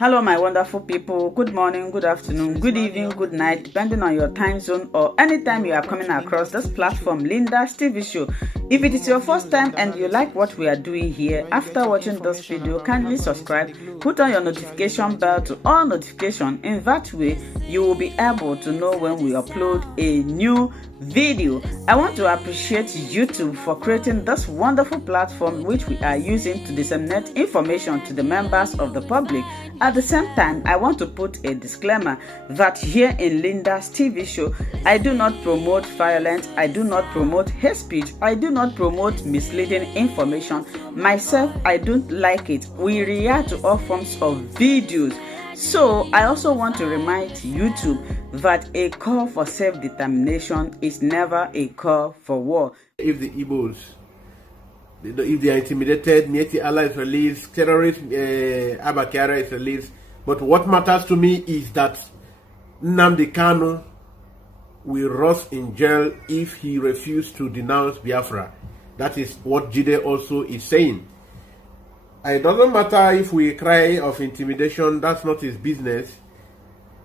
Hello, my wonderful people. Good morning, good afternoon, good evening, good night, depending on your time zone or anytime you are coming across this platform, Linda's TV show. If it is your first time and you like what we are doing here, after watching this video, kindly subscribe, put on your notification bell to all notifications. In that way, you will be able to know when we upload a new video. I want to appreciate YouTube for creating this wonderful platform which we are using to disseminate information to the members of the public. At the same time, I want to put a disclaimer that here in Linda's TV show, I do not promote violence, I do not promote hate speech, I do not promote misleading information. Myself, I don't like it. We react to all forms of videos. So I also want to remind YouTube that a call for self-determination is never a call for war. If the Igbos, if they are intimidated, Mieti Allah is released, terrorist Abakara is released. But what matters to me is that Nnamdi Kanu will rot in jail if he refuses to denounce Biafra. That is what Jide also is saying. It doesn't matter if we cry of intimidation, that's not his business.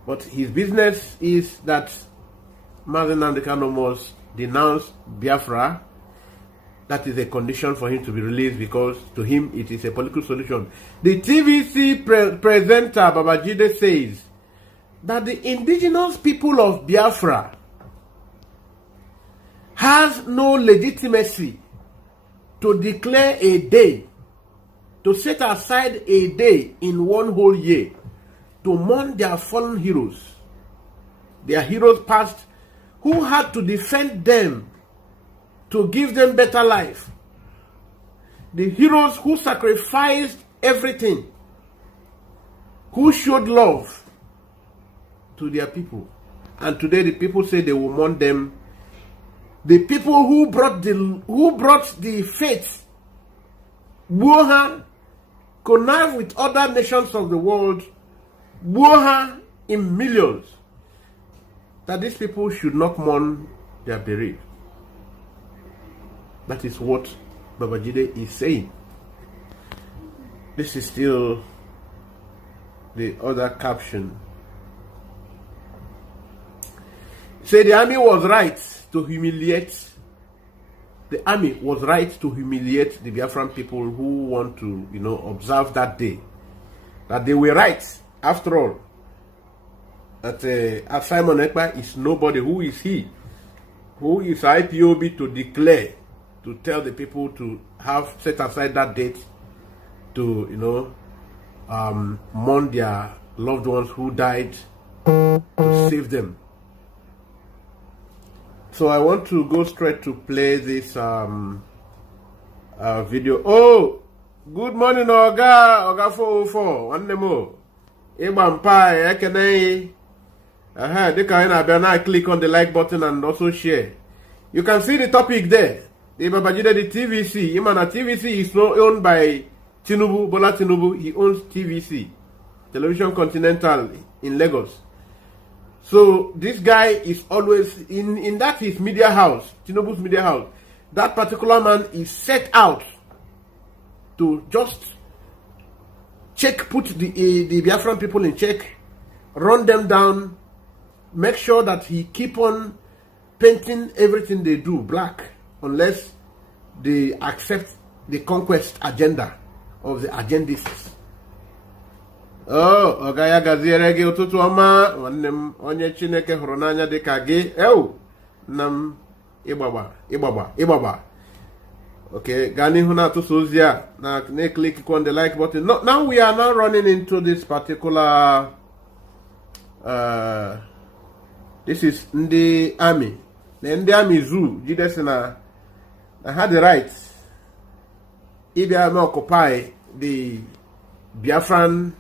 But his business is that Mazi Nnamdi Kanu must denounce Biafra. That is a condition for him to be released, because to him it is a political solution. The TVC presenter Babajide says that the indigenous people of Biafra has no legitimacy to declare a day, to set aside a day in one whole year to mourn their fallen heroes, their heroes past, who had to defend them, to give them better life. The heroes who sacrificed everything, who showed love to their people. And today the people say they will mourn them. The people who brought the faith, Wuhan, connive with other nations of the world, Wuhan in millions, that these people should not mourn their bereaved. That is what Babajide is saying. This is still the other caption. Say the army was right to humiliate. The army was right to humiliate the Biafran people who want to, observe that day. That they were right, after all. That Simon Ekpa is nobody. Who is he? Who is IPOB to declare, to tell the people to have set aside that date to, mourn their loved ones who died, to save them. So I want to go straight to play this video. Oh, good morning, Oga 404. One more. Ibampai, I click on the like button and also share. You can see the topic there. The Babajide, the TVC. Imana TVC is not owned by Tinubu, Bola Tinubu. He owns TVC, Television Continental in Lagos. So this guy is always in that his media house, Tinubu's media house. That particular man is set out to just put the Biafran people in check, run them down, make sure that he keep on painting everything they do black, unless they accept the conquest agenda of the agendists. Oh, Ogaya gaziere gị ụtụtụ ọma, nwanne m onye Chineke hụrụ n'anya dị ka gị. Nam ịgbagba. Okay, gaa n'ihu na-atụsa ozi a na-click on the like button. Now we are now running into this particular this is ndị army. Ndị army zoo jidesi na had the right ịbịa na occupy the Biafran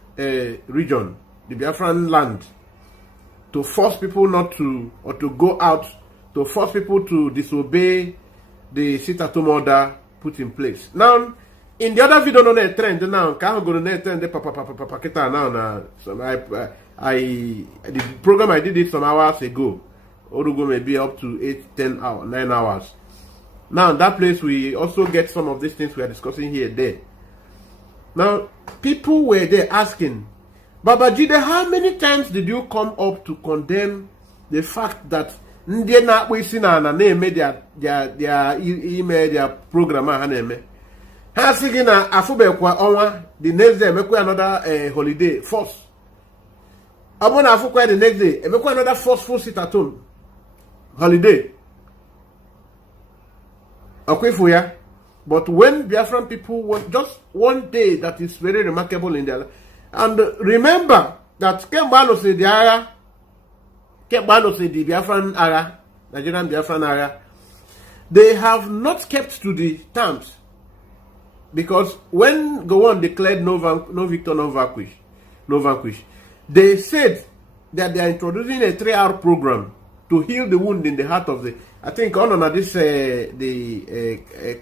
region, the Biafran land, to force people not to, or to go out, to force people to disobey the sit-at-home order put in place. Now, in the other video, on a trend now, can't go to the trend. Now, so the program I did it some hours ago. Orugo may be up to 8, 10 hours, 9 hours. Now, in that place, we also get some of these things we are discussing here there. Now, people were there asking, Babajide, how many times did you come up to condemn the fact that ndị na-akpọ isi na na-eme their program ha na-eme? Ha sị gị na afụbekwa ọnwa the next day emekwa another holiday force. Ọ bụ na afụkwa the next day emekwa another forceful sit at home holiday. Okwefu ya. But when Biafran people want just one day that is very remarkable in their life. And remember that Kembano said the Ara, Kembano said the Biafran Ara, Nigerian Biafran Ara, they have not kept to the terms. Because when Gowon declared no victor, no vanquish, they said that they are introducing a 3-hour program to heal the wound in the heart of the. I think under this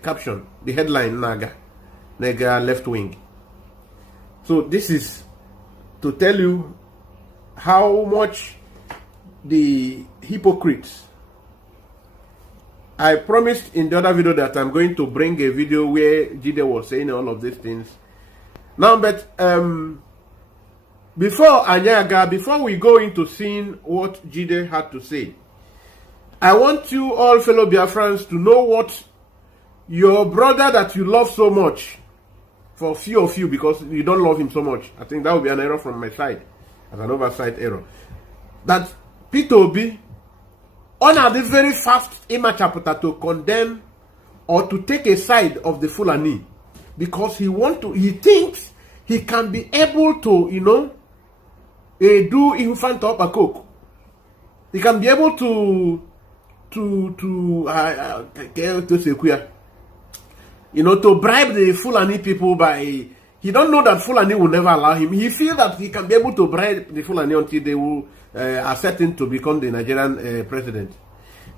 caption, the headline Naga left wing. So this is to tell you how much the hypocrites. I promised in the other video that I'm going to bring a video where Jide was saying all of these things. Now, but before we go into seeing what Jide had to say, I want you all fellow Biafrans to know what your brother that you love so much, for few of you because you don't love him so much. I think that would be an error from my side, as an oversight error. That Peter Obi, on the very fast image chapter to condemn or to take a side of the Fulani because he thinks he can be able to, do infant up a cook. He can be able to bribe the Fulani people by. He don't know that Fulani will never allow him. He feels that he can be able to bribe the Fulani until they will accept him to become the Nigerian president.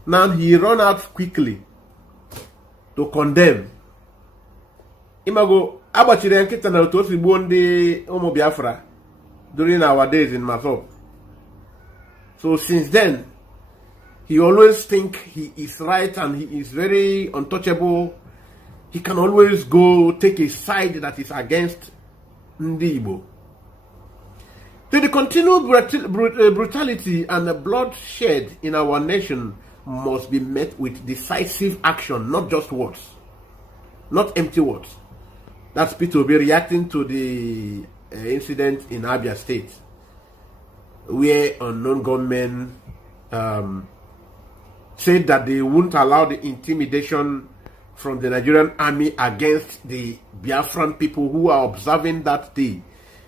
Now he run out quickly to condemn. Imago abachire nkita na otu osi gbuo ndị ụmụ Biafra during our days in Masop. So since then, he always think he is right and he is very untouchable. He can always go take a side that is against Ndi Igbo. So the continued brutality and the bloodshed in our nation must be met with decisive action, not just words, not empty words. That's Peter Obi reacting to the incident in Abia State, where unknown gunmen said that they wouldn't allow the intimidation from the Nigerian army against the Biafran people who are observing that day.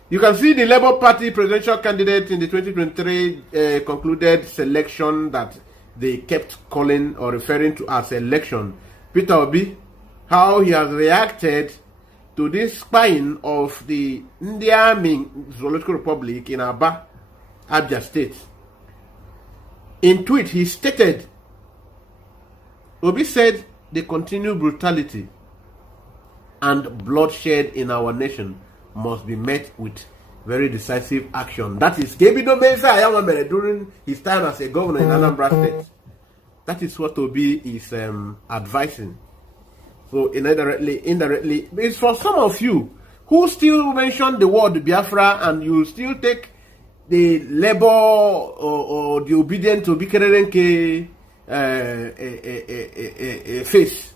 You can see the Labour Party presidential candidate in the 2023 concluded selection that they kept calling or referring to as election. Peter Obi, how he has reacted to this spying of the Indian Zoological Republic in Abia State. In tweet, he stated, Obi said the continued brutality and bloodshed in our nation must be met with very decisive action. That is Kebido Mensah during his time as a governor in Anambra State. That is what Obi is advising. So indirectly, it's for some of you who still mention the word Biafra and you still take the labor or the obedient to Bikerenke face.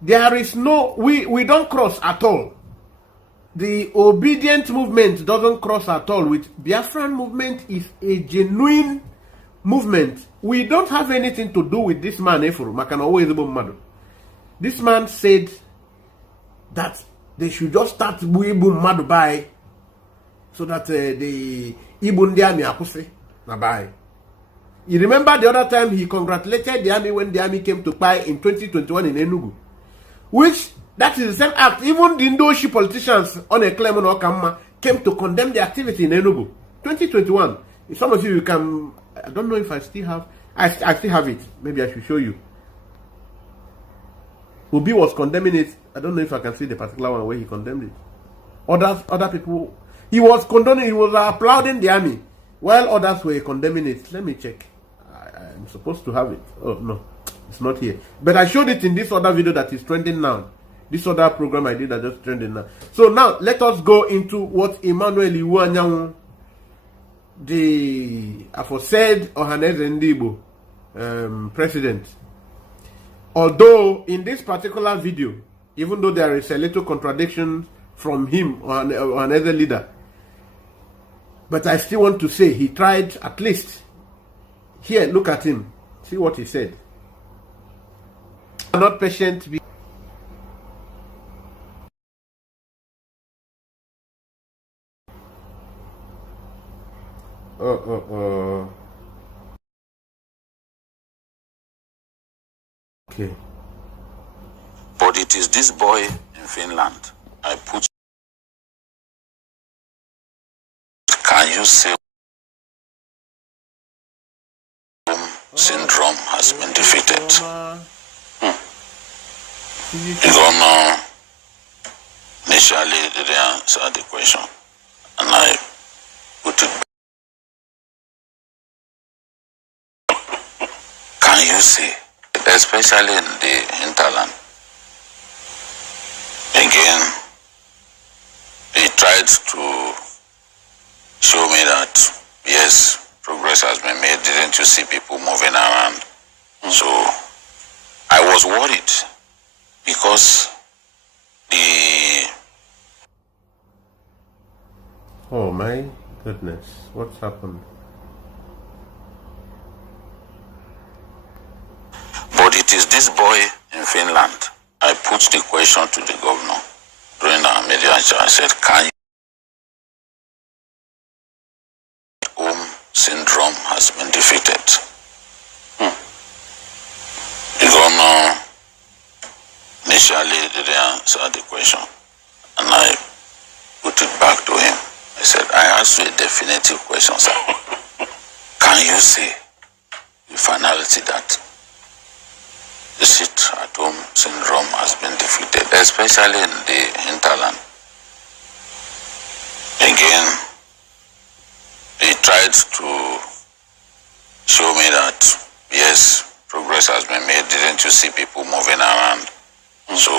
There is no, we don't cross at all. The obedient movement doesn't cross at all. With Biafran movement is a genuine movement. We don't have anything to do with this man. This man said that they should just start Ibu Madu by so that the Ibu Ndiami Akuse na buy. You remember the other time he congratulated the army when the army came to buy in 2021 in Enugu, which that is the same act. Even the Indoshi politicians on a claim on Okama came to condemn the activity in Enugu 2021. If some of you can, I don't know if I still have, I still have it. Maybe I should show you. Obi was condemning it. I don't know if I can see the particular one where he condemned it. Other people, he was condoning, he was applauding the army, while others were condemning it. Let me check. I'm supposed to have it. Oh no, it's not here. But I showed it in this other video that is trending now. This other program I did are just trending now. So now let us go into what Emmanuel Iwuanyanwu, the aforesaid Ohaneze Ndibo president. Although in this particular video, even though there is a little contradiction from him or another leader, but I still want to say he tried at least. Here, look at him. See what he said. I'm not patient. Okay. But it is this boy in Finland. I put. Can you say syndrome has been defeated? You don't know. Initially, didn't answer the question, and I put it. Can you see, especially in the hinterland? Again, he tried to show me that yes, progress has been made. Didn't you see people moving around? So I was worried because oh my goodness, what's happened? But it is this boy in Finland. I put the question to the governor during our media chat. I said, can you syndrome has been defeated? The governor initially didn't answer the question, and I put it back to him. I said, I asked you a definitive question, sir. Can you say the finality that the sit-at-home syndrome has been defeated, especially in the hinterland? Again, he tried to show me that, yes, progress has been made. Didn't you see people moving around? So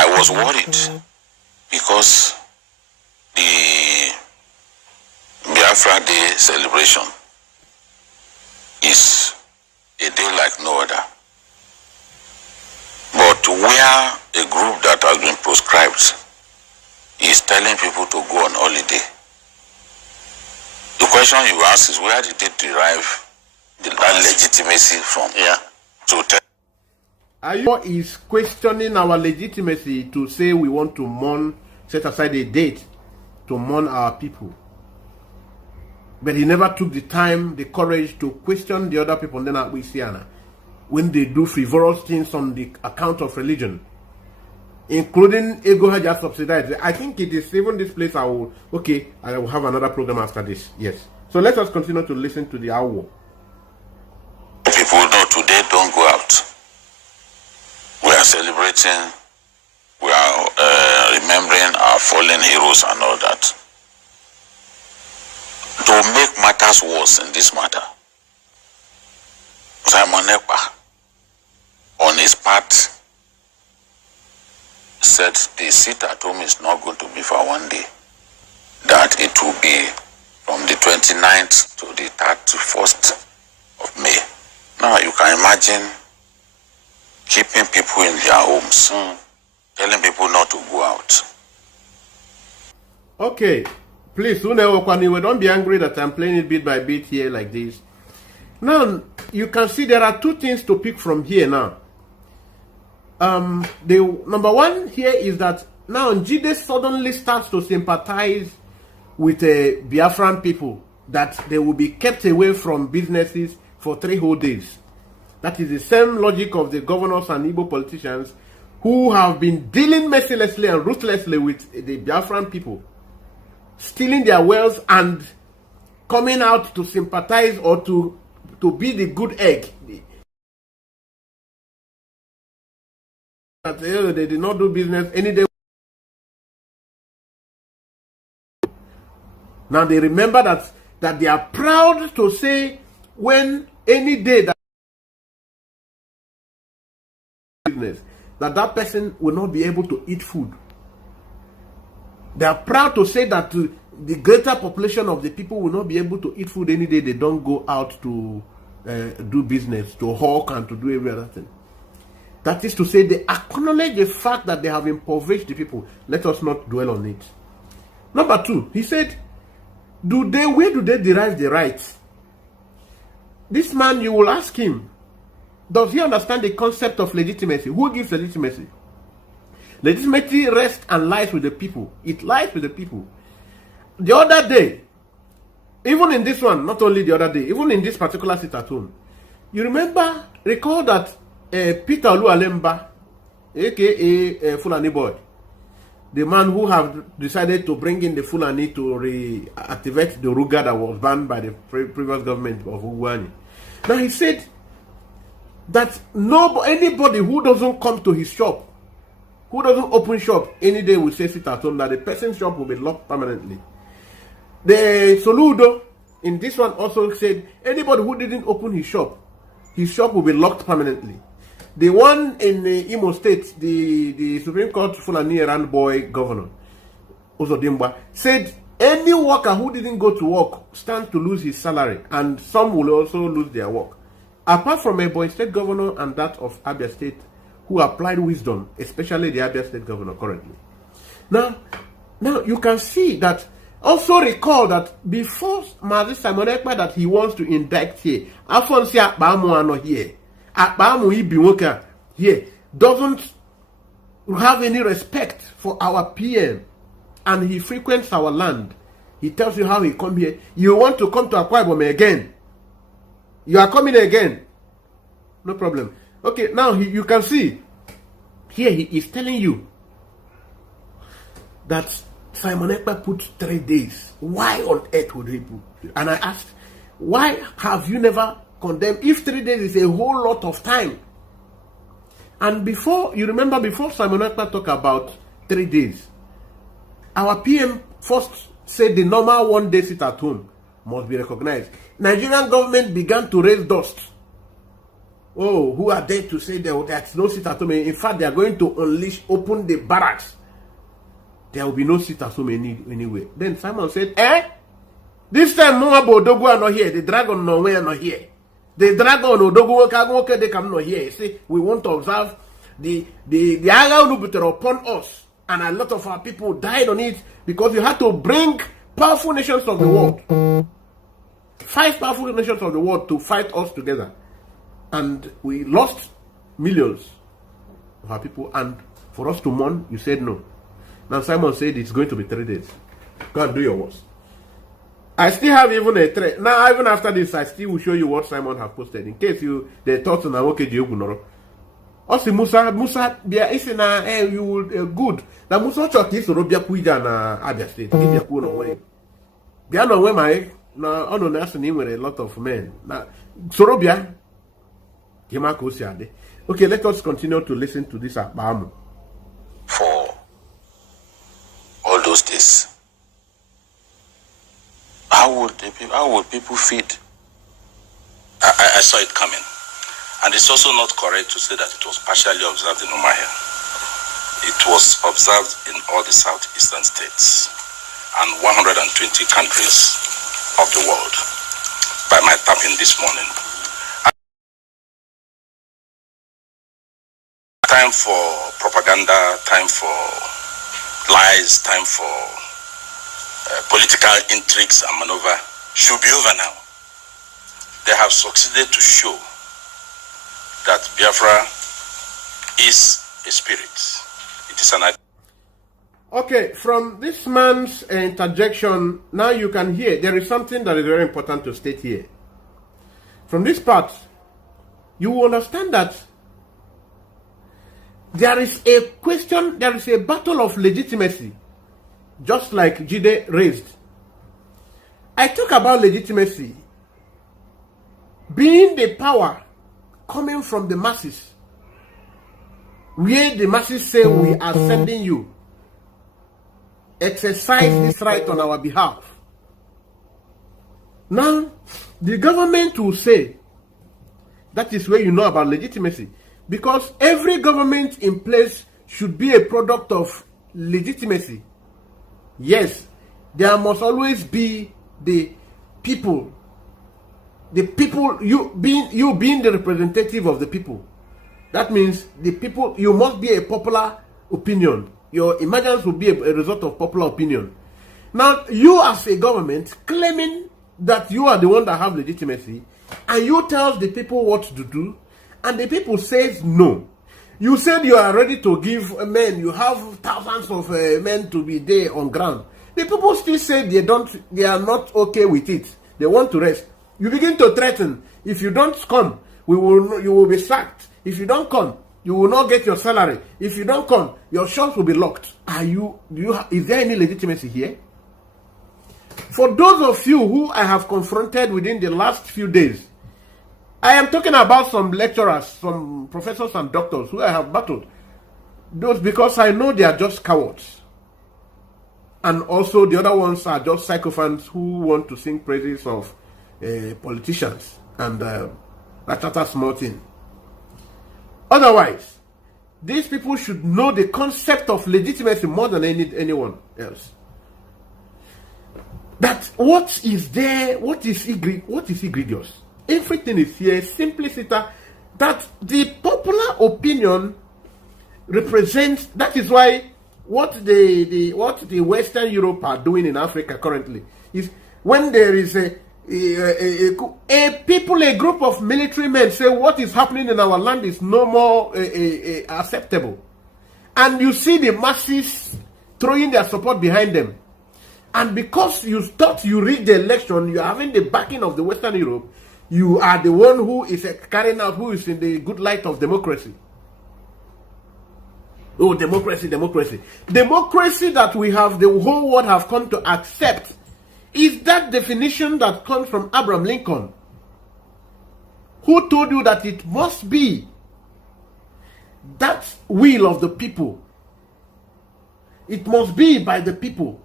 I was worried because the Biafra Day celebration is a day like no other. But where a group that has been proscribed is telling people to go on holiday, the question you ask is, where did it derive that legitimacy from? Yeah. So Ayo is questioning our legitimacy to say we want to mourn, set aside a date to mourn our people. But he never took the time, the courage to question the other people then we see when they do frivolous things on the account of religion, including ego just subsidized. I think it is even this place I will have another program after this. Yes. So let us continue to listen to the hour. People know today don't go out. We are celebrating, we are remembering our fallen heroes and all that. To make matters worse in this matter, Simon Ekpa, on his part, said the sit at home is not going to be for one day, that it will be from the 29th to the 31st of May. Now you can imagine keeping people in their homes, telling people not to go out. Okay, please, don't be angry that I'm playing it bit by bit here like this. Now, you can see there are two things to pick from here now. The number one here is that now Jide suddenly starts to sympathize with Biafran people, that they will be kept away from businesses for 3 whole days. That is the same logic of the governors and Igbo politicians who have been dealing mercilessly and ruthlessly with the Biafran people, stealing their wealth and coming out to sympathize or to be the good egg. That they did not do business any day. Now they remember that they are proud to say when any day that business, that person will not be able to eat food. They are proud to say that the greater population of the people will not be able to eat food any day they don't go out to do business, to hawk and to do every other thing. That is to say, they acknowledge the fact that they have impoverished the people. Let us not dwell on it. Number two, he said, where do they derive the rights? This man, you will ask him, does he understand the concept of legitimacy? Who gives legitimacy? Legitimacy rests and lies with the people. It lies with the people. The other day, even in this one, not only the other day, even in this particular sit at home, you recall that Peter Oluwalemba, aka Fulani Boy, the man who have decided to bring in the Fulani to reactivate the Ruga that was banned by the previous government of Ugwani. Now he said that anybody who doesn't come to his shop, who doesn't open shop any day will say sit at home, that the person's shop will be locked permanently. The Soludo in this one also said anybody who didn't open his shop will be locked permanently. The one in Imo State, the Supreme Court Fulani Errand Boy governor, Uzodimba, said any worker who didn't go to work stands to lose his salary, and some will also lose their work. Apart from Ebonyi State governor and that of Abia State, who applied wisdom, especially the Abia State governor currently. Now you can see that. Also recall that before Mazi Simon Ekpa that he wants to indict here, Afonsi Akpamu ano here, Akpamu Ibiwoka here, doesn't have any respect for our PM, and he frequents our land. He tells you how he come here. You want to come to Akwa Ibom again? You are coming again? No problem. Okay, now you can see here he is telling you that Simon Ekpa put 3 days. Why on earth would he put? And I asked, why have you never condemned? If 3 days is a whole lot of time. And before Simon Ekpa talked about 3 days, our PM first said the normal 1 day sit at home must be recognized. Nigerian government began to raise dust. Oh, who are they to say there's no sit at home? In fact, they are going to open the barracks. There will be no sit at home anyway. Then Simon said, this time Moabo Odogu are not here. The dragon nowhere not here. The dragon Odogu they come not here. See, we want to observe the Aga upon us. And a lot of our people died on it because you had to bring powerful nations of the world. 5 powerful nations of the world to fight us together. And we lost millions of our people. And for us to mourn, you said no. Now Simon said it's going to be 3 days. Go and do your worst. I still have even a thread. Now, even after this, I still will show you what Simon have posted. In case they thought na okay Diogunoro. Also Musa bia isi na you will good. Na Musa chok is Robia Puija na Abia State. Bia ku no way. Bia no way my na ono na aso ni nwere a lot of men. Na Sorobia Kimako siade. Okay, let us continue to listen to this Akpamu. For all those days, how would people feed? I saw it coming. And it's also not correct to say that it was partially observed in Umuahia. It was observed in all the southeastern states and 120 countries of the world by my tapping this morning. time for propaganda, time for lies, time for political intrigues and maneuver should be over now. They have succeeded to show that Biafra is a spirit. It is an idea. Okay, from this man's interjection, now you can hear there is something that is very important to state here. From this part, you will understand that there is a question, there is a battle of legitimacy, just like Jide raised. I talk about legitimacy being the power coming from the masses, where the masses say we are sending you. Exercise this right on our behalf. Now, the government will say, that is where you know about legitimacy. Because every government in place should be a product of legitimacy. Yes, there must always be the people. The people, you being the representative of the people. That means the people, you must be a popular opinion. Your emergence will be a result of popular opinion. Now, you as a government claiming that you are the one that have legitimacy, and you tell the people what to do, and the people says no. You said you are ready to give men, you have thousands of men to be there on ground. The people still say they are not okay with it. They want to rest. You begin to threaten, if you don't come, you will be sacked. If you don't come, you will not get your salary. If you don't come, your shops will be locked. Is there any legitimacy here? For those of you who I have confronted within the last few days, I am talking about some lecturers, some professors and doctors who I have battled. Those because I know they are just cowards. And also the other ones are just sycophants who want to sing praises of politicians and that small thing. Otherwise, these people should know the concept of legitimacy more than anyone else. That what is there, what is egregious? Everything is here, simplicity, that the popular opinion represents. That is why what the Western Europe are doing in Africa currently is when there is a group of military men say what is happening in our land is no more acceptable, and you see the masses throwing their support behind them, and because you thought you read the election, you are having the backing of the Western Europe, you are the one who is carrying out, who is in the good light of democracy. Oh, democracy that we have, the whole world have come to accept, is that definition that comes from Abraham Lincoln, who told you that it must be that will of the people. It must be by the people.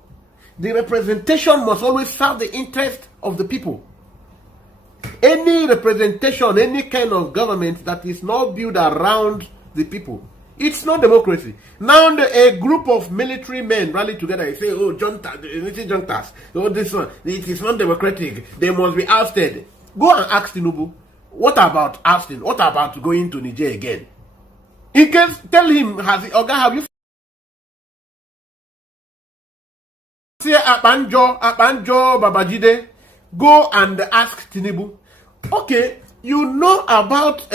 The representation must always serve the interest of the people. Any representation, any kind of government that is not built around the people, it's not democracy. Now a group of military men rally together and say, oh, juntas, oh, this one, it is not democratic, they must be ousted. Go and ask Tinubu, what about ousting? What about going to Niger again? In case, tell him, have you say Abanjo Babajide, go and ask Tinubu. Okay, you know about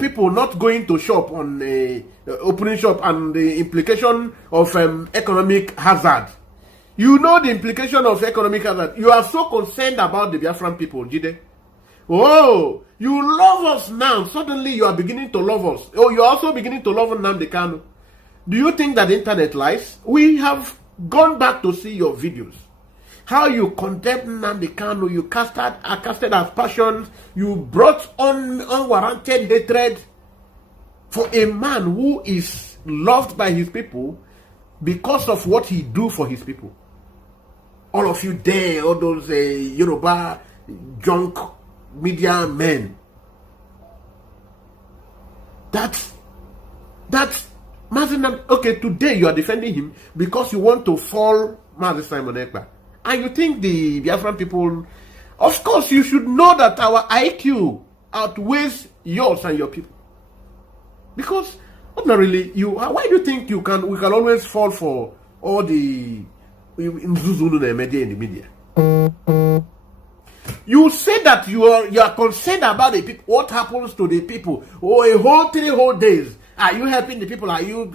people not going to shop on opening shop and the implication of economic hazard. You know the implication of economic hazard. You are so concerned about the Biafran people, Jide. Oh, you love us now. Suddenly you are beginning to love us. Oh, you are also beginning to love Nnamdi Kanu. Do you think that the internet lies? We have gone back to see your videos. How you condemned Nnamdi Kanu, you casted as passions, you brought on unwarranted hatred for a man who is loved by his people because of what he do for his people. All of you there, all those Yoruba junk media men. That's Mazi. Okay, today you are defending him because you want to fall Mazi Simon Ekpa. And you think the Biafran people, of course you should know that our IQ outweighs yours and your people. Because ordinarily, why do you think we can always fall for all the in the media? You say that you are concerned about the people. What happens to the people? Oh, a whole 3 whole days. Are you helping the people? Are you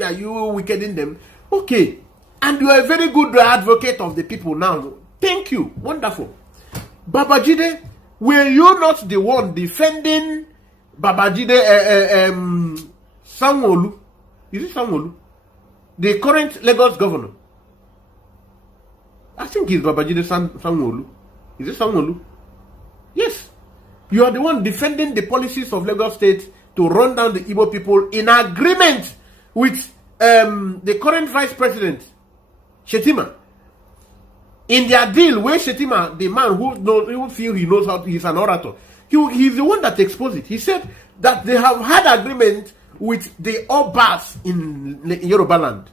wickeding them? Okay. And you are a very good advocate of the people now. Thank you. Wonderful. Babajide, were you not the one defending Babajide Sanwo-Olu? Is it Sanwo-Olu? The current Lagos governor. I think it's Babajide Sanwo-Olu. Is it Sanwo-Olu? Yes. You are the one defending the policies of Lagos State to run down the Igbo people in agreement with the current vice president, Shetima. In their deal, where Shetima, the man who feel he knows how to, he's an orator, he's the one that exposed it. He said that they have had agreement with the Obas in Yoruba land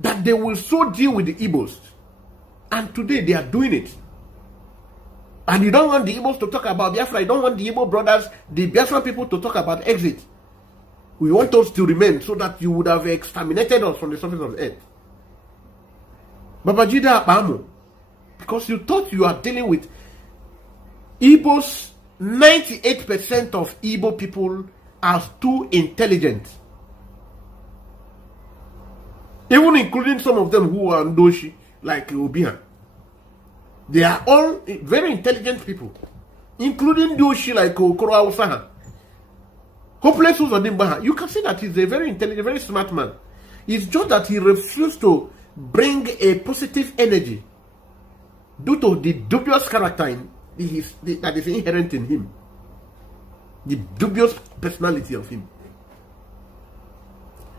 that they will so deal with the Igbos. And today they are doing it. And you don't want the Igbos to talk about Biafra. You don't want the Igbo brothers, the Biafra people to talk about exit. We want us to remain so that you would have exterminated us from the surface of the earth. Babajida Apamo, because you thought you are dealing with Igbos. 98% of Igbo people are too intelligent. Even including some of them who are Ndoshi, like Obihan. They are all very intelligent people, including Ndoshi like Okoro Awusaha. Hopeless Uzodimbaha. You can see that he's a very intelligent, very smart man. It's just that he refused to bring a positive energy due to the dubious character that is inherent in him. The dubious personality of him.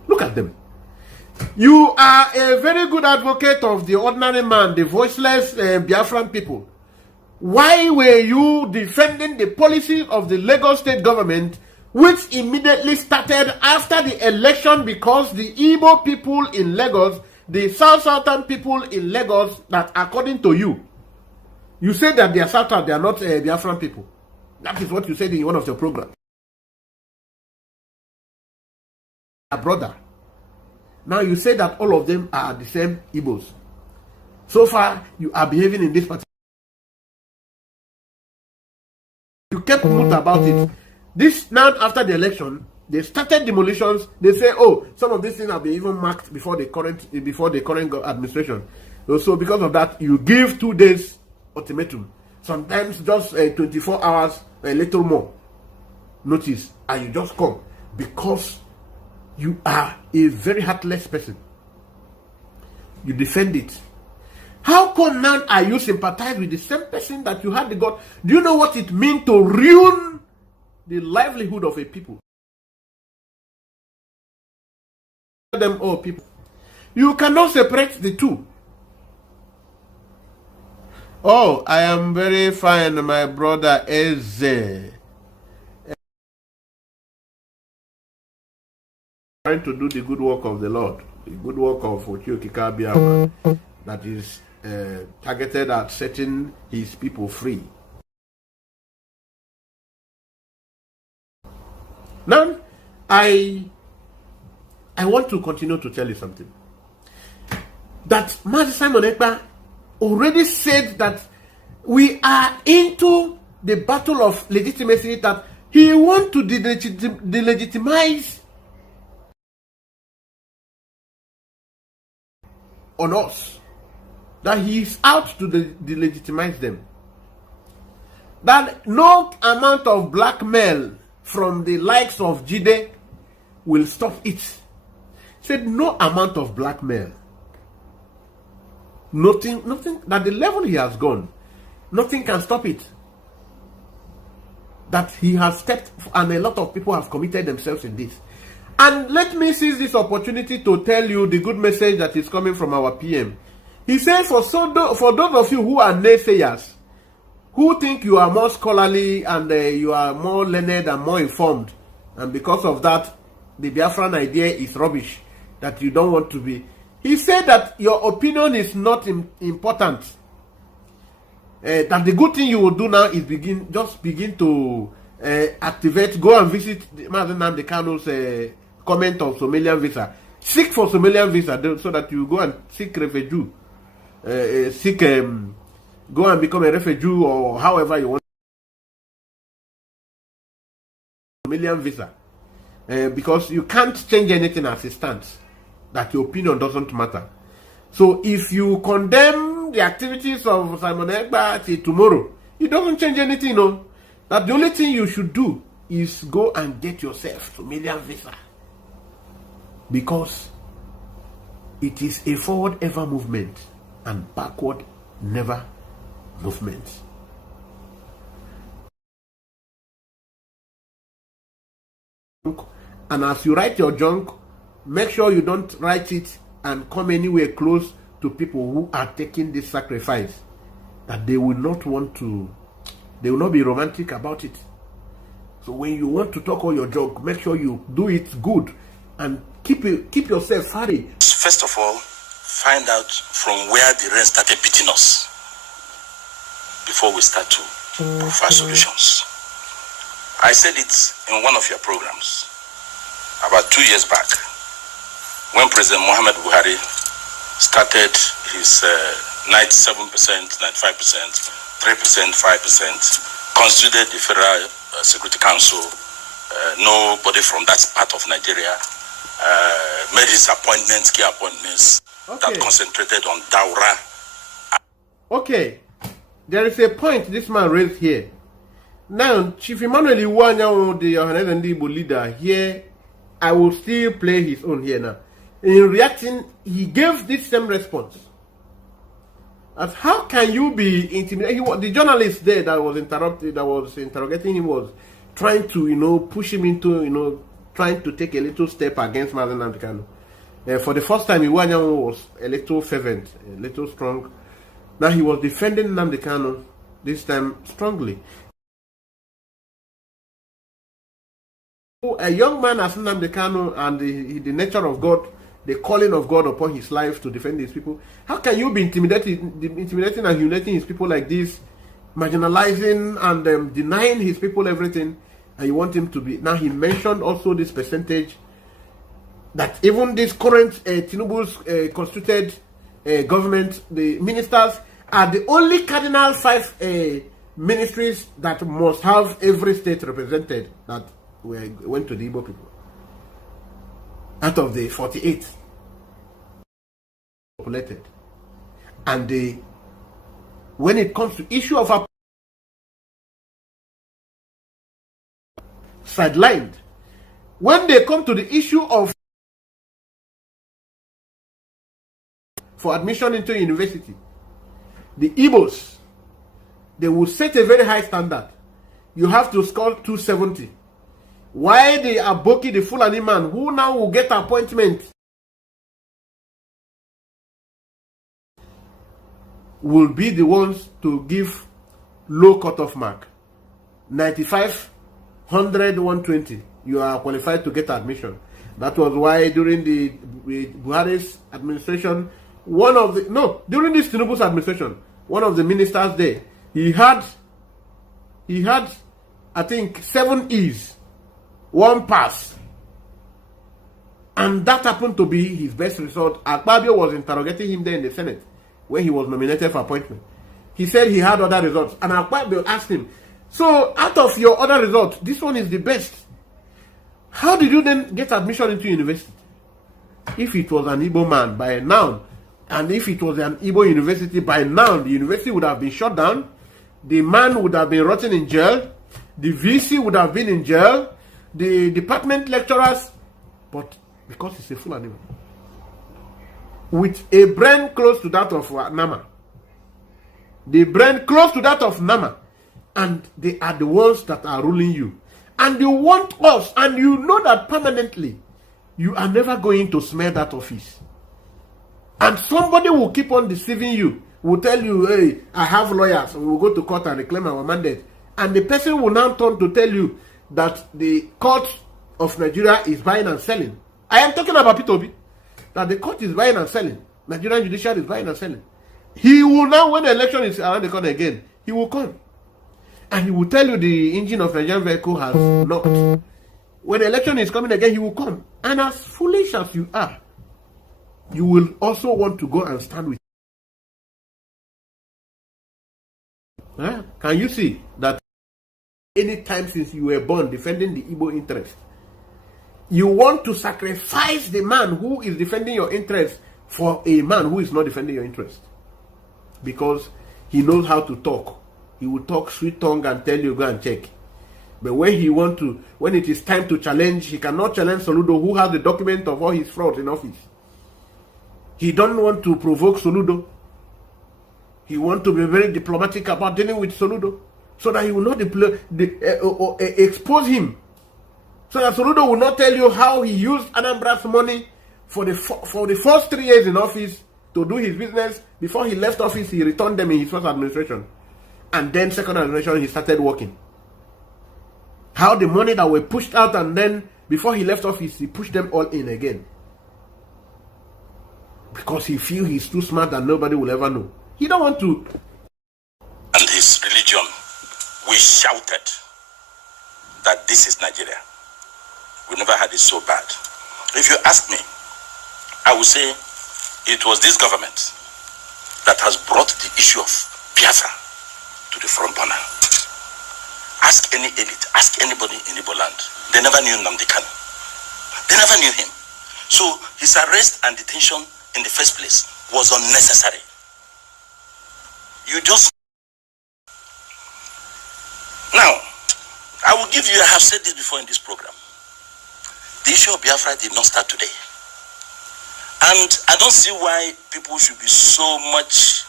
Look at them. You are a very good advocate of the ordinary man, the voiceless Biafran people. Why were you defending the policy of the Lagos state government, which immediately started after the election, because the Igbo people in Lagos, the Southern people in Lagos, that according to you, you said that they are Southern, they are not Biafran people. That is what you said in one of your programs. A brother. Now you say that all of them are the same Igbos. So far, you are behaving in this particular. You kept mute about it. This now after the election, they started demolitions. They say, oh, some of these things have been even marked before the current administration. So because of that, you give 2 days ultimatum. Sometimes just 24 hours, a little more notice, and you just come because you are a very heartless person. You defend it. How come now are you sympathize with the same person that you had the God? Do you know what it means to ruin the livelihood of a people? Them all people. You cannot separate the two. Oh, I am very fine, my brother Eze. Trying to do the good work of the Lord, the good work of Ochiokika that is targeted at setting his people free. Now, I want to continue to tell you something. That Master Simon Ekpa already said that we are into the battle of legitimacy, that he wants to delegitimize on us, that he is out to delegitimize them, that no amount of blackmail from the likes of Jide will stop it. He said no amount of blackmail, nothing, that the level he has gone, nothing can stop it. That he has stepped, and a lot of people have committed themselves in this. And let me seize this opportunity to tell you the good message that is coming from our PM. He says, for those of you who are naysayers, who think you are more scholarly and you are more learned and more informed, and because of that, the Biafran idea is rubbish, that you don't want to be. He said that your opinion is not important. That the good thing you will do now is begin to activate, go and visit the Nnamdi Kanu's comment on Somalian visa. Seek for Somalian visa so that you go and seek refugee. Go and become a refugee or however you want. Somalian visa. Because you can't change anything as it stands. That your opinion doesn't matter. So if you condemn the activities of Simon Ekpa till tomorrow, it doesn't change anything, no. That the only thing you should do is go and get yourself Somalian visa. Because it is a forward ever movement and backward never movement. And as you write your junk, make sure you don't write it and come anywhere close to people who are taking this sacrifice, that they will not want to, they will not be romantic about it. So when you want to talk all your junk, make sure you do it good and keep yourself hurry. First of all, find out from where the rain started beating us before we start to provide solutions. I said it in one of your programs about 2 years back, when President Muhammad Buhari started his 97%, 95%, 3%, 5%, considered the Federal Security Council, nobody from that part of Nigeria, made his appointments, key appointments, that concentrated on Daura. Okay, there is a point this man raised here. Now, Chief Emmanuel Iwanya, the Yohanan Igbo leader here, I will still play his own here now. In reacting, he gave this same response. As how can you be intimidated? The journalist there that was interrogating him was trying to, push him into, trying to take a little step against Mazen Namdi Kanu. For the first time, Iwanya was a little fervent, a little strong. Now he was defending Namdi Kanu, this time strongly. A young man as Nnamdi Kanu and the nature of God, the calling of God upon his life to defend his people, how can you be intimidating and humiliating his people like this, marginalizing and denying his people everything, and you want him to be? Now he mentioned also this percentage that even this current Tinubu's constituted government, the ministers are the only cardinal 5 ministries that must have every state represented that went to the Igbo people. Out of the 48 populated. And when it comes to issue of sidelined, when they come to the issue of for admission into university, the Igbos, they will set a very high standard. You have to score 270. Why the Aboki, the Fulani man, who now will get appointment, will be the ones to give low cutoff mark. 95, 100, 120. You are qualified to get admission. That was why during the Buhari's administration, during this Tinubu's administration, one of the ministers there, he had, I think, 7 E's. 1 pass, and that happened to be his best result. Akpabio was interrogating him there in the Senate when he was nominated for appointment. He said he had other results, and Akpabio asked him, so out of your other results, this one is the best. How did you then get admission into university? If it was an Igbo man by now, and if it was an Igbo university by now, the university would have been shut down, the man would have been rotting in jail, the VC would have been in jail, the department lecturers, but because it's a full animal with a brain close to that of Nama, and they are the ones that are ruling you, and you want us, and you know that permanently you are never going to smell that office, and somebody will keep on deceiving you, will tell you, hey, I have lawyers, we will go to court and reclaim our mandate, and the person will now turn to tell you that the court of Nigeria is buying and selling. I am talking about P2B. That the court is buying and selling. Nigerian judiciary is buying and selling. He will now, when the election is around the corner again, he will come. And he will tell you the engine of Nigerian vehicle has knocked. when the election is coming again, he will come. And as foolish as you are, you will also want to go and stand with. Can you see that any time since you were born defending the Igbo interest, you want to sacrifice the man who is defending your interest for a man who is not defending your interest? Because he knows how to talk. He will talk sweet tongue and tell you, go and check. But when it is time to challenge, he cannot challenge Soludo, who has the document of all his frauds in office. He don't want to provoke Soludo. He wants to be very diplomatic about dealing with Soludo, so that he will not expose him. So that Soludo will not tell you how he used Anambra's money for the first 3 years in office to do his business. Before he left office, he returned them in his first administration. And then second administration, he started working. How the money that were pushed out, and then before he left office, he pushed them all in again. Because he feels he's too smart and nobody will ever know. He don't want to. And his religion, we shouted that this is Nigeria. We never had it so bad. If you ask me, I would say it was this government that has brought the issue of Biafra to the front burner. Ask any elite, ask anybody in Igbo land. They never knew Nnamdi Kanu. They never knew him. So his arrest and detention in the first place was unnecessary. You just... Now, I will give you, I have said this before in this program. The issue of Biafra did not start today. And I don't see why people should be so much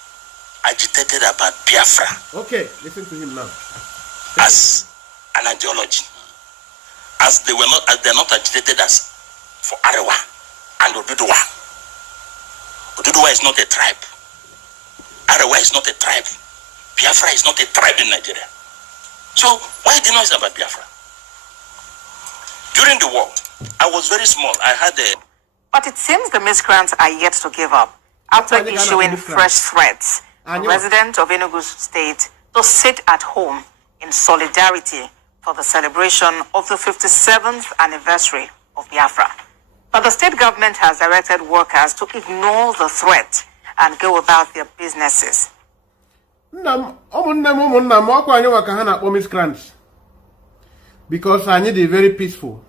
agitated about Biafra. Okay, listen to him now. As an ideology. As they're not agitated as for Arewa and Oduduwa. Oduduwa is not a tribe. Arewa is not a tribe. Biafra is not a tribe in Nigeria. So why the noise about Biafra? During the war, I was very small. I had a... But it seems the miscreants are yet to give up after issuing fresh threats. A resident of Enugu State to sit at home in solidarity for the celebration of the 57th anniversary of Biafra. But the state government has directed workers to ignore the threat and go about their businesses. Because I need a very peaceful.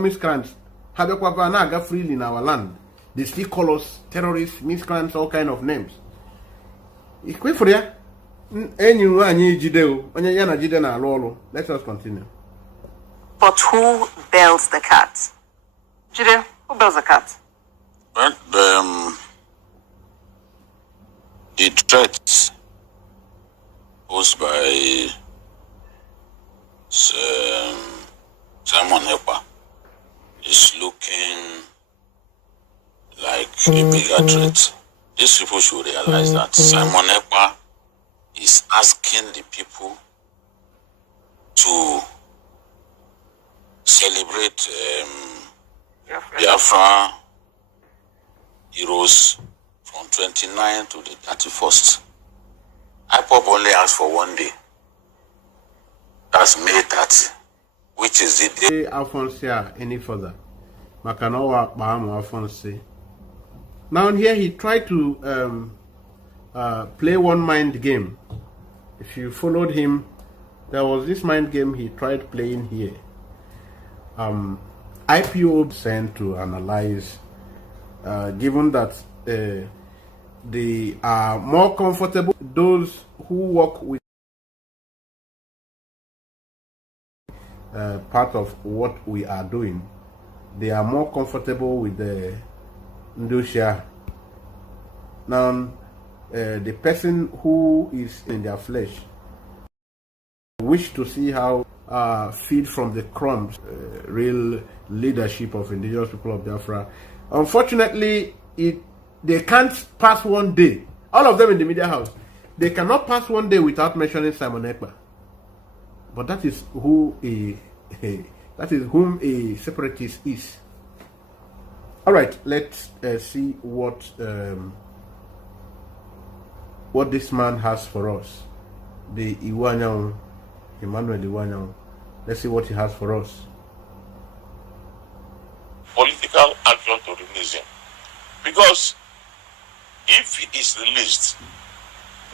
Miscreants. Freely in our land. They still call us terrorists, miscreants, all kind of names. Let us continue. But who bails the cat? Jide, who bails the cat? Well, the threats posed by Simon Ekpa is looking like a bigger threat. These people should realize that Simon Ekpa is asking the people to celebrate Biafra heroes from 29th to the 31st. IPOP only asked for 1 day. That's May 30, which is the day. Alphonse any further. Makanowa Bahamo Alphonse. Now here he tried to play one mind game. If you followed him, there was this mind game he tried playing here. IPO sent to analyze, given that they are more comfortable, those who work with part of what we are doing, they are more comfortable with the Ndosha. Now, the person who is in their flesh wish to see how feed from the crumbs real leadership of indigenous people of Biafra. Unfortunately, they can't pass 1 day. All of them in the media house, they cannot pass 1 day without mentioning Simon Ekpa. But that is whom a separatist is. All right, let's see what this man has for us. The Iwanyang, Emmanuel Iwanyang, Let's see what he has for us. Political action to release him. Because if he is released,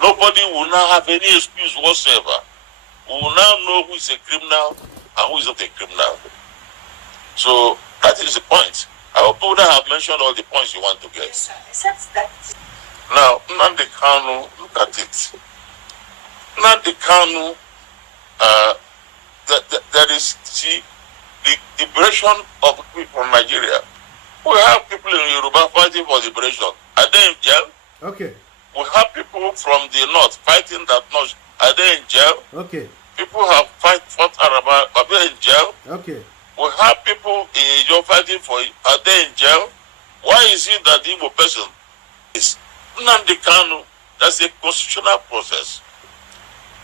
nobody will now have any excuse whatsoever. We will now know who is a criminal and who is not a criminal. So that is the point. I hope that I have mentioned all the points you want to get. Now, Nnamdi Kanu, look at it. Nnamdi Kanu, there is the liberation of people from Nigeria. We have people in Yoruba fighting for liberation. Are they in jail? Okay. We have people from the north fighting that north. Are they in jail? Okay. People have fought Araba. Are they in jail? Okay. We have people in Ijo fighting for it. Are they in jail? Why is it that the Igbo person is Nnamdi Kanu? That's a constitutional process.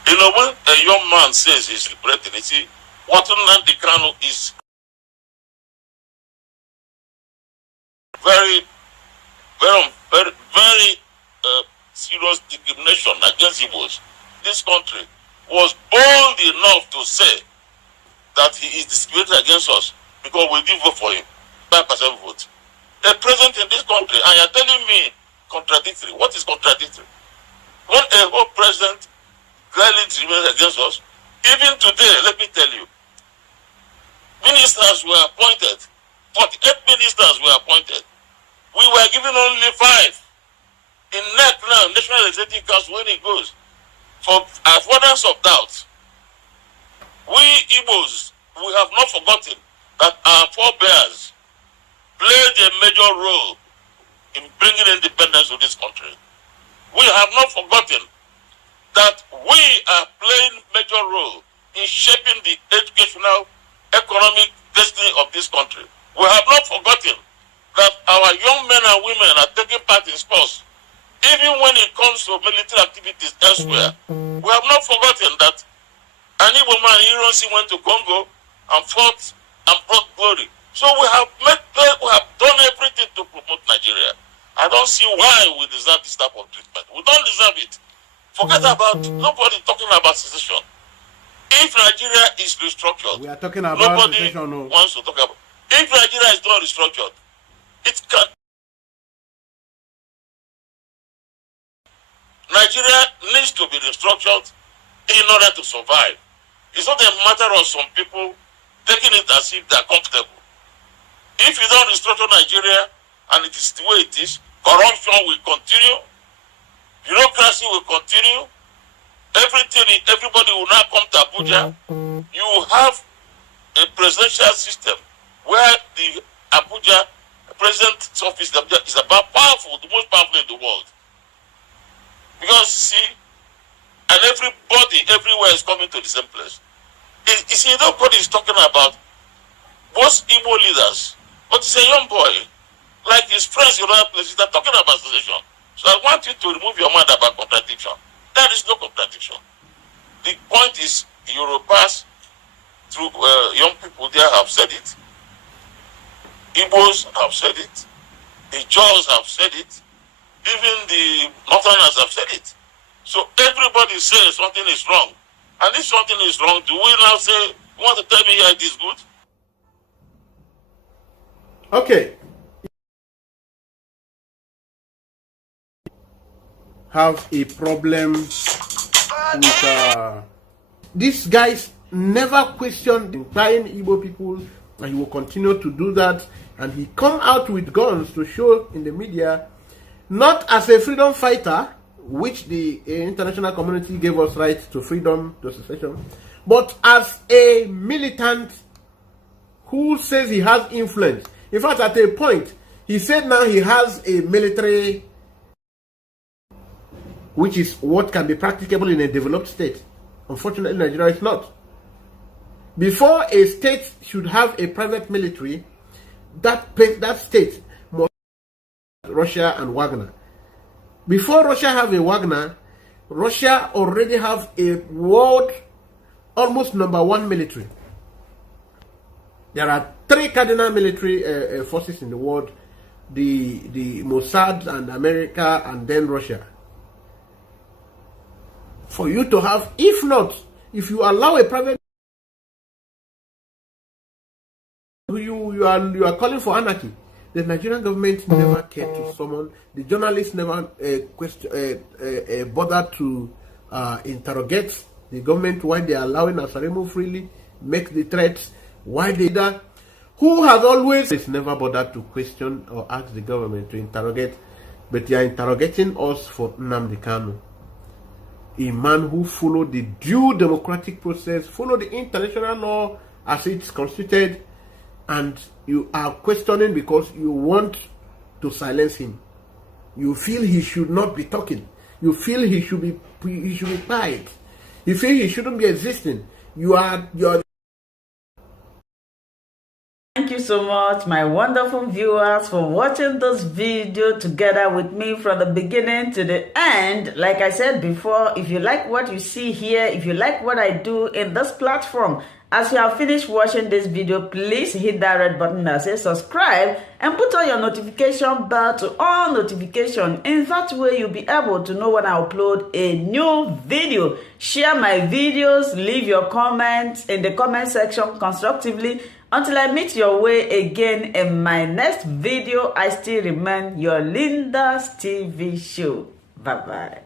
You know, when a young man says he's liberating, you see, what Nnamdi Kanu is very serious discrimination against Igbos. This country was bold enough to say that he is discriminated against us because we didn't vote for him. 5% vote. The president in this country, and you're telling me contradictory. What is contradictory? When a whole president clearly discriminated against us, even today, let me tell you, ministers were appointed, 48 ministers were appointed. We were given only 5. In NEC now, National Legislative Council, when it goes, for avoidance of doubt, we Igbos, we have not forgotten that our forebears played a major role in bringing independence to this country. We have not forgotten that we are playing major role in shaping the educational, economic destiny of this country. We have not forgotten that our young men and women are taking part in sports. Even when it comes to military activities elsewhere, we have not forgotten that an Igbo man, Hiroshi, went to Congo and fought and brought glory. So we have done everything to promote Nigeria. I don't see why we deserve this type of treatment. We don't deserve it. Forget about nobody talking about secession. If Nigeria is restructured, we are talking about nobody secession, no. wants to talk about. If Nigeria is not restructured, it can. Nigeria needs to be restructured in order to survive. It's not a matter of some people taking it as if they're comfortable. If you don't restructure Nigeria and it is the way it is, corruption will continue, bureaucracy will continue, everybody will now come to Abuja. You have a presidential system where the Abuja president's office is about powerful, the most powerful in the world. Because see, and everybody everywhere is coming to the same place. You see, nobody is talking about most Igbo leaders, but it's a young boy, like his friends in other places, they're talking about secession. So I want you to remove your mind about contradiction. There is no contradiction. The point is, Yorubas, through young people there have said it. Igbos have said it. The Jaws have said it. Even the Northerners have said it. So everybody says something is wrong. And if something is wrong, do we now say, you want to tell me here it is good? Okay. Have a problem with these guys never questioned buying Igbo people, and he will continue to do that. And he come out with guns to show in the media, not as a freedom fighter, which the international community gave us right to freedom, to secession, but as a militant who says he has influence. In fact, at a point, he said now he has a military, which is what can be practicable in a developed state. Unfortunately, Nigeria is not. Before a state should have a private military, that state must have Russia and Wagner. Before Russia have a Wagner, Russia already have a world almost #1 military. There are 3 cardinal military forces in the world: the Mossad and America, and then Russia. For you to have, if you allow a private you are calling for anarchy. The Nigerian government never cared to summon. The journalists never bothered to interrogate the government why they are allowing Asaremo freely make the threats. Why they that? Who has always never bothered to question or ask the government to interrogate, but they are interrogating us for Nnamdi Kanu, a man who followed the due democratic process, followed the international law as it's constituted, and you are questioning because you want to silence him. You feel he should not be talking. You feel he should be quiet. You feel he shouldn't be existing. You are. Thank you so much, my wonderful viewers, for watching this video together with me from the beginning to the end. Like I said before, if you like what you see here, if you like what I do in this platform, as you have finished watching this video, please hit that red button that says subscribe and put on your notification bell to all notification. In that way, you'll be able to know when I upload a new video. Share my videos, leave your comments in the comment section constructively. Until I meet your way again in my next video, I still remain your Linda's TV show. Bye-bye.